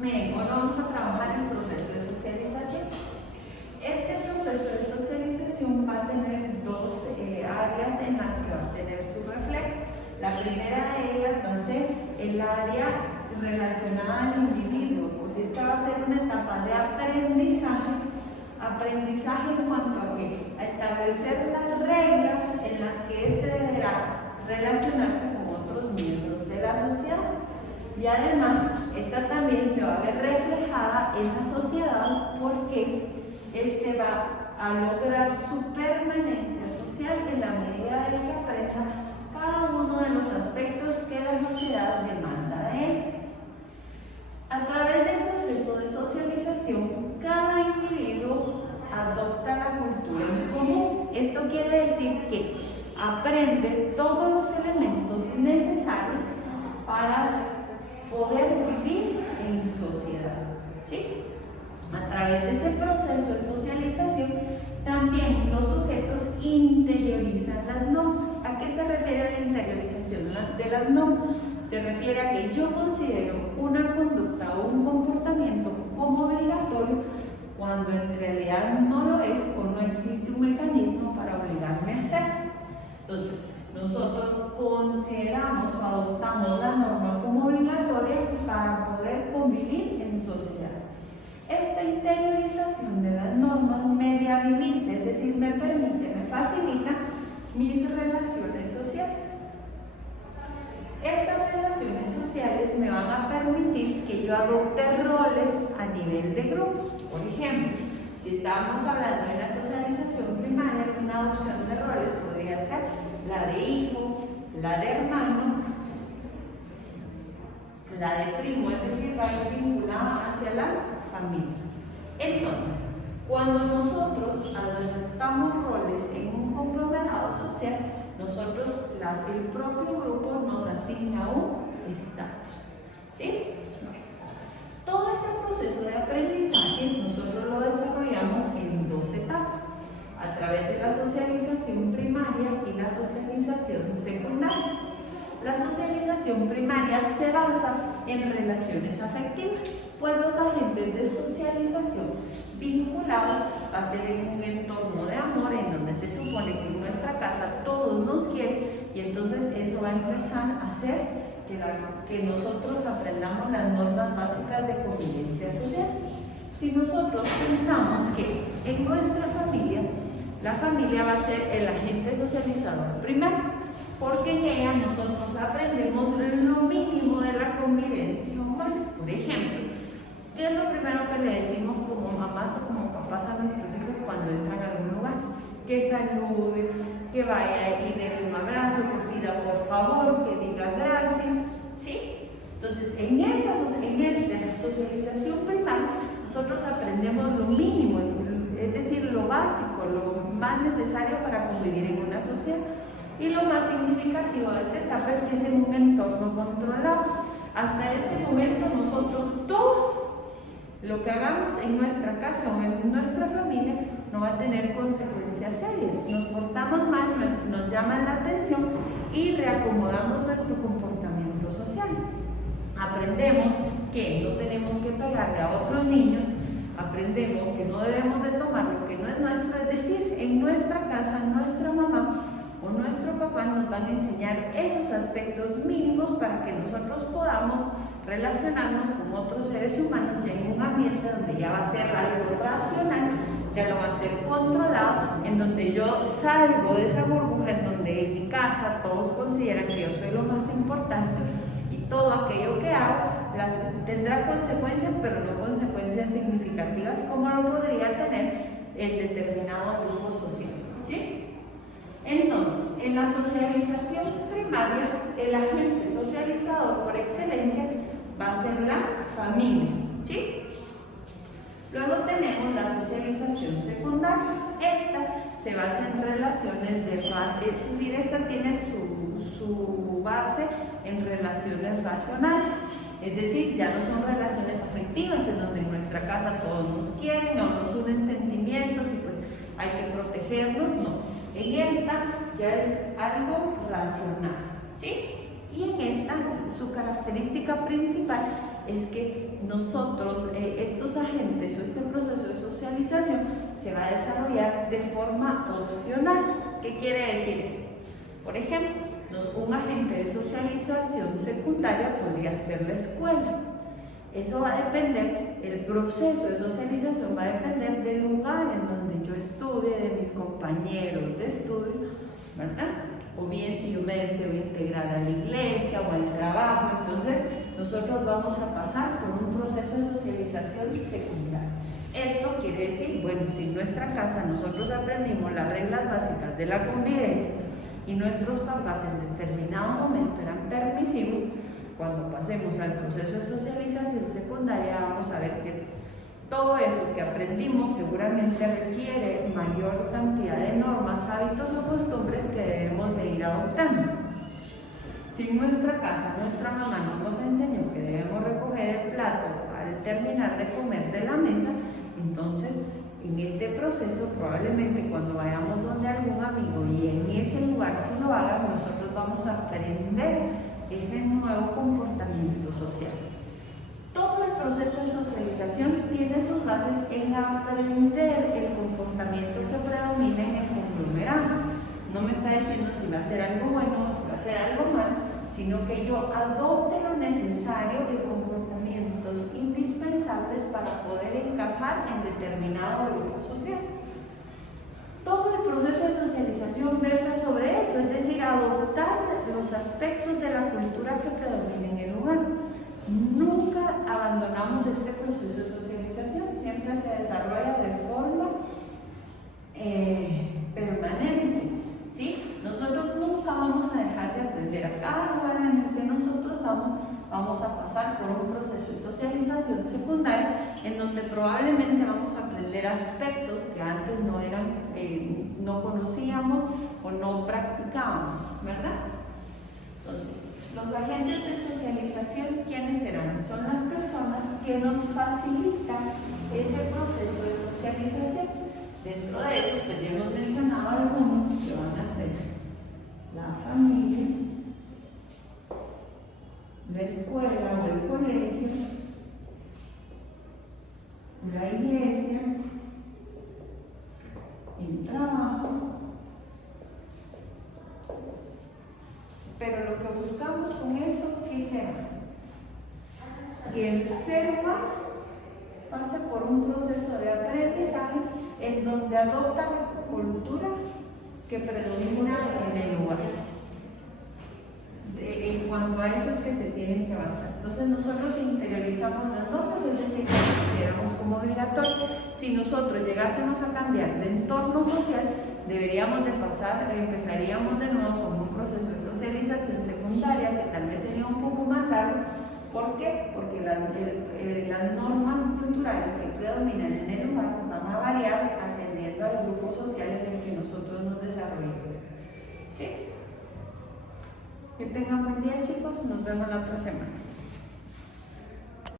Miren, hoy vamos a trabajar el proceso de socialización. Este proceso de socialización va a tener dos áreas en las que va a tener su reflejo. La primera de ellas va a ser el área relacionada al individuo, pues esta va a ser una etapa de aprendizaje en cuanto a que a establecer las reglas en las que éste deberá relacionarse con otros miembros de la sociedad. Y además, esta también se va a ver reflejada en la sociedad porque este va a lograr su permanencia social en la medida de que aprenda cada uno de los aspectos que la sociedad demanda de él. A través del proceso de socialización, cada individuo adopta la cultura en común. Esto quiere decir que aprende todos los elementos necesarios para poder vivir en sociedad. ¿Sí? A través de ese proceso de socialización, también los sujetos interiorizan las normas. ¿A qué se refiere la interiorización de las normas? Se refiere a que yo considero una conducta o un comportamiento como obligatorio cuando en realidad no lo es o no existe un mecanismo para obligarme a hacerlo. Entonces, nosotros consideramos o adoptamos la norma como obligatoria para poder convivir en sociedad. Esta interiorización de las normas me viabiliza, es decir, me permite, me facilita mis relaciones sociales. Estas relaciones sociales me van a permitir que yo adopte roles a nivel de grupos. Por ejemplo, si estábamos hablando de la socialización primaria, una adopción de roles podría ser la de hijo, la de hermano, la de primo, es decir, va vinculada hacia la familia. Entonces, cuando nosotros adoptamos roles en un conglomerado social, el propio grupo nos asigna un estatus. ¿Sí? Todo ese proceso de aprendizaje nosotros lo desarrollamos en dos etapas, a través de la socialización primaria y la socialización secundaria. La socialización primaria se basa en relaciones afectivas, pues los agentes de socialización vinculados va a ser en un entorno de amor en donde se supone que en nuestra casa todos nos quieren y entonces eso va a empezar a hacer que nosotros aprendamos las normas básicas de convivencia social. Si nosotros pensamos que en nuestra familia, la familia va a ser el agente socializador primario, porque en ella nosotros aprendemos lo mínimo de la convivencia humana. Por ejemplo, ¿qué es lo primero que le decimos como mamás o como papás a nuestros hijos cuando entran a algún lugar? Que salude, que vaya y dé un abrazo, que pida por favor, que diga gracias, ¿sí? Entonces, en esta socialización primaria, nosotros aprendemos lo mínimo, es decir, lo básico, lo más necesario para convivir en una sociedad. Y lo más significativo de esta etapa es que es en un entorno controlado. Hasta este momento nosotros todos, lo que hagamos en nuestra casa o en nuestra familia, no va a tener consecuencias serias. Nos portamos mal, nos llaman la atención y reacomodamos nuestro comportamiento social. Aprendemos que no tenemos que pegarle a otros niños, aprendemos que no debemos de tomar lo que no es nuestro, es decir, en nuestra casa, nuestra mamá o nuestro papá nos van a enseñar esos aspectos mínimos para que nosotros podamos relacionarnos con otros seres humanos ya en un ambiente donde ya va a ser algo racional, ya no va a ser controlado, en donde yo salgo de esa burbuja en donde en mi casa todos consideran que yo soy lo más importante y todo aquello que hago tendrá consecuencias, pero no consecuencias significativas como lo podría tener en determinado grupo social. ¿Sí? Entonces, en la socialización primaria, el agente socializador por excelencia va a ser la familia, ¿sí? Luego tenemos la socialización secundaria. Esta se basa en relaciones de base, es decir, esta tiene su base en relaciones racionales. Es decir, ya no son relaciones afectivas en donde en nuestra casa todos nos quieren o nos unen sentimientos y pues hay que protegernos, no. En esta ya es algo racional, ¿sí? Y en esta, su característica principal es que nosotros, estos agentes o este proceso de socialización se va a desarrollar de forma opcional. ¿Qué quiere decir esto? Por ejemplo, un agente de socialización secundaria podría ser la escuela. Eso va a depender, el proceso de socialización va a depender del lugar en donde yo estudie, de mis compañeros de estudio, ¿verdad? O bien si yo me deseo integrar a la iglesia o al trabajo, entonces nosotros vamos a pasar por un proceso de socialización secundaria. Esto quiere decir, bueno, si en nuestra casa nosotros aprendimos las reglas básicas de la convivencia y nuestros papás en determinado momento eran permisivos, cuando pasemos al proceso de socialización secundaria vamos a ver que todo eso que aprendimos seguramente requiere mayor cantidad de normas, hábitos o costumbres que debemos de ir adoptando. Si en nuestra casa nuestra mamá no nos enseñó que debemos recoger el plato al terminar de comer de la mesa, entonces en este proceso probablemente cuando vayamos donde algún amigo y en ese lugar si lo hagan, nosotros vamos a aprender ese nuevo comportamiento social. Todo el proceso de socialización tiene sus bases en aprender el comportamiento que predomina en el conglomerado. No me está diciendo si va a ser algo bueno o si va a ser algo malo, sino que yo adopte lo necesario de comportamientos indispensables para poder encajar en determinado grupo social. Todo el proceso de socialización versa sobre eso, es decir, adoptar los aspectos de la cultura que predomina en el lugar. Nunca abandonamos este proceso de socialización, siempre se desarrolla de forma permanente, ¿sí? Nosotros nunca vamos a dejar de aprender. A cada lugar en el que nosotros vamos a pasar por un proceso de socialización secundaria en donde probablemente vamos a aprender aspectos que antes no conocíamos o no practicábamos, ¿verdad? Entonces, los agentes de socialización, ¿quiénes serán? Son las personas que nos facilitan ese proceso de socialización. Dentro de eso, pues ya hemos mencionado algunos que van a ser la familia, la escuela o el colegio, la iglesia, el trabajo. Pero lo que buscamos con eso, ¿qué será? Que el ser humano pase por un proceso de aprendizaje en donde adopta la cultura que predomina en el lugar. En cuanto a eso es que se tienen que basar. Entonces nosotros interiorizamos las normas, es decir, que las consideramos como obligatorias. Si nosotros llegásemos a cambiar de entorno social, deberíamos de empezaríamos de nuevo con un proceso de socialización secundaria que tal vez sería un poco más largo. ¿Por qué? Porque las normas culturales que predominan en el lugar van a variar atendiendo al grupo social en el que nosotros nos desarrollamos. ¿Sí? Que tengan buen día, chicos. Nos vemos la otra semana.